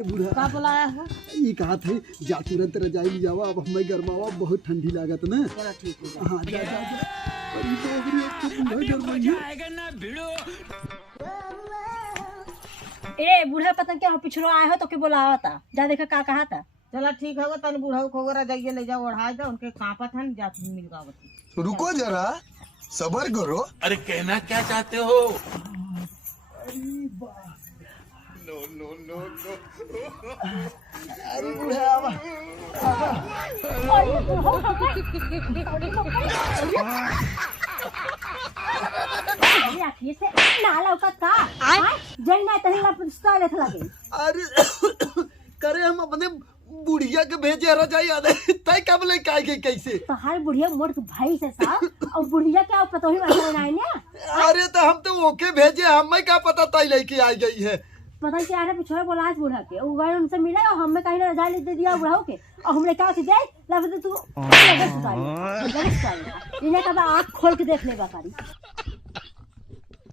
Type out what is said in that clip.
का बुलाया है? ये कहा थे जा तुरंत रजाई ले जावा, अब हमें गरमावा बहुत ठंडी लागत ना। चलो ठीक है। हाँ जा जा जा। अरे डोगरी एक तो बूढ़ा गरमाइया। ए बूढ़ा पता क्या पिछड़ो आए हो तो के बुलावा था, जा देखा का कहा था। चलो ठीक है, तन बूढ़ा को रजाइए ले जाओ, ओढ़ा दो, उनके कांपत है जा मिल गावत। रुको जरा, सबर करो। अरे कहना क्या चाहते हो? No no no no. अरे बूढ़ा आवा। अरे आखिर से नाला उकत का जई ना तही ला पुछता लेत लगे। अरे करे हम अपने बुढ़िया के भेजे रजाई आदे तय कब ले काय के कैसे? तो हर बुढ़िया मोड़ के भाई से सा और बुढ़िया क्या पता ही वाला नहीं ने। अरे तो हम तो ओके भेजे, हमें क्या पता तय लेके आई गई है। पता नहीं क्या है पिछड़े बोला आज बूढ़ा के वो गए उनसे मिला और हमें कहीं ना रजाई ले दे दिया बूढ़ा के और हमने कहा कि जाए लग तू लगे सुताई इन्हें कहा आँख खोल के देख ले बाकारी।